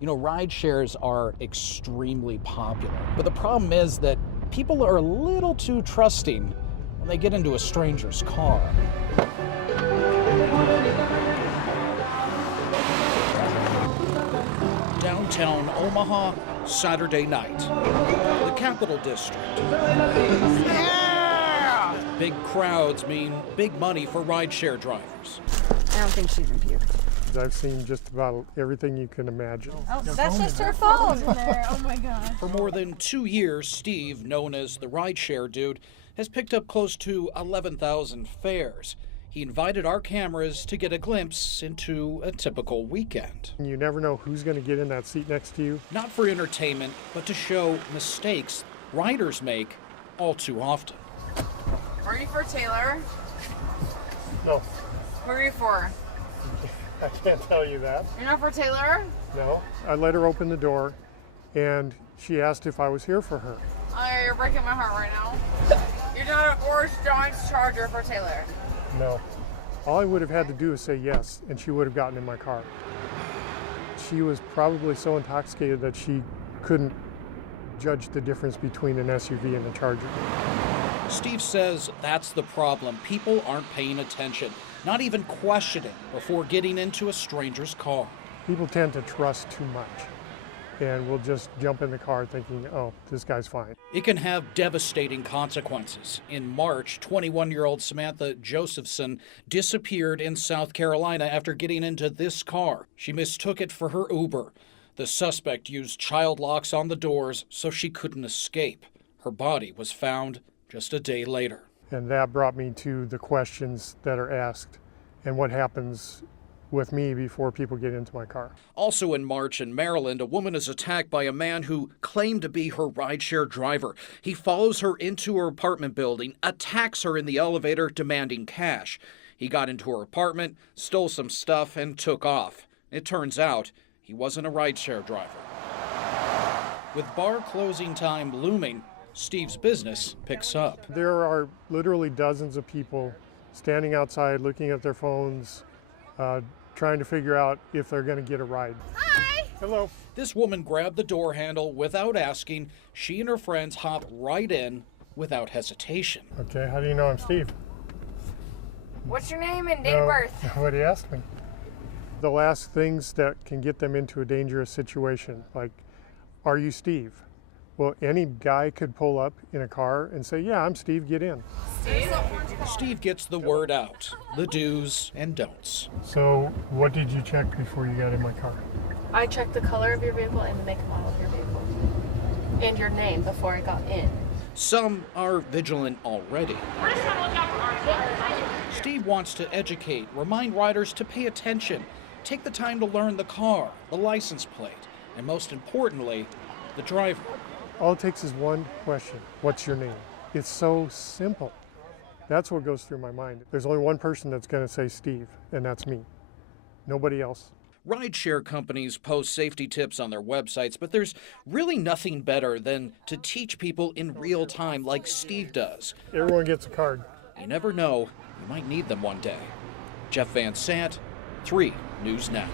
You know, ride shares are extremely popular, but the problem is that people are a little too trusting when they get into a stranger's car. Downtown Omaha, Saturday night. The Capital District. Yeah! Big crowds mean big money for rideshare drivers. I don't think she's impure. I've seen just about everything you can imagine. Oh, that's just her phone. Oh my God. For more than 2 years, Steve, known as the rideshare dude, has picked up close to 11,000 fares. He invited our cameras to get a glimpse into a typical weekend. You never know who's going to get in that seat next to you. Not for entertainment, but to show mistakes riders make all too often. Are you for Taylor? No, Who are you for? I can't tell you that. You're not for Taylor? No. I let her open the door, and she asked if I was here for her. Oh, you're breaking my heart right now. You're not an Orange Giants Charger for Taylor. No. All I would have had to do is say yes, and she would have gotten in my car. She was probably so intoxicated that she couldn't judge the difference between an SUV and a Charger. Steve says that's the problem. People aren't paying attention, not even questioning before getting into a stranger's car. People tend to trust too much and will just jump in the car thinking, oh, this guy's fine. It can have devastating consequences. In March, 21-year-old Samantha Josephson disappeared in South Carolina after getting into this car. She mistook it for her Uber. The suspect used child locks on the doors so she couldn't escape. Her body was found just a day later. And that brought me to the questions that are asked and what happens with me before people get into my car. Also in March in Maryland, a woman is attacked by a man who claimed to be her rideshare driver. He follows her into her apartment building, attacks her in the elevator, demanding cash. He got into her apartment, stole some stuff, and took off. It turns out he wasn't a rideshare driver. With bar closing time looming, Steve's business picks up. There are literally dozens of people standing outside looking at their phones, trying to figure out if they're going to get a ride. Hi! Hello. This woman grabbed the door handle without asking. She and her friends hop right in without hesitation. Okay, how do you know I'm Steve? What's your name and date of birth? Nobody asked me. The last things that can get them into a dangerous situation, like, are you Steve? Well, any guy could pull up in a car and say, yeah, I'm Steve, get in. Steve gets the word out, the do's and don'ts. So what did you check before you got in my car? I checked the color of your vehicle and the make and model of your vehicle. And your name before I got in. Some are vigilant already. Steve wants to educate, remind riders to pay attention, take the time to learn the car, the license plate, and most importantly, the driver. All it takes is one question. What's your name? It's so simple. That's what goes through my mind. There's only one person that's going to say Steve, and that's me. Nobody else. Rideshare companies post safety tips on their websites, but there's really nothing better than to teach people in real time like Steve does. Everyone gets a card. You never know, you might need them one day. Jeff Van Sant, 3 News Now.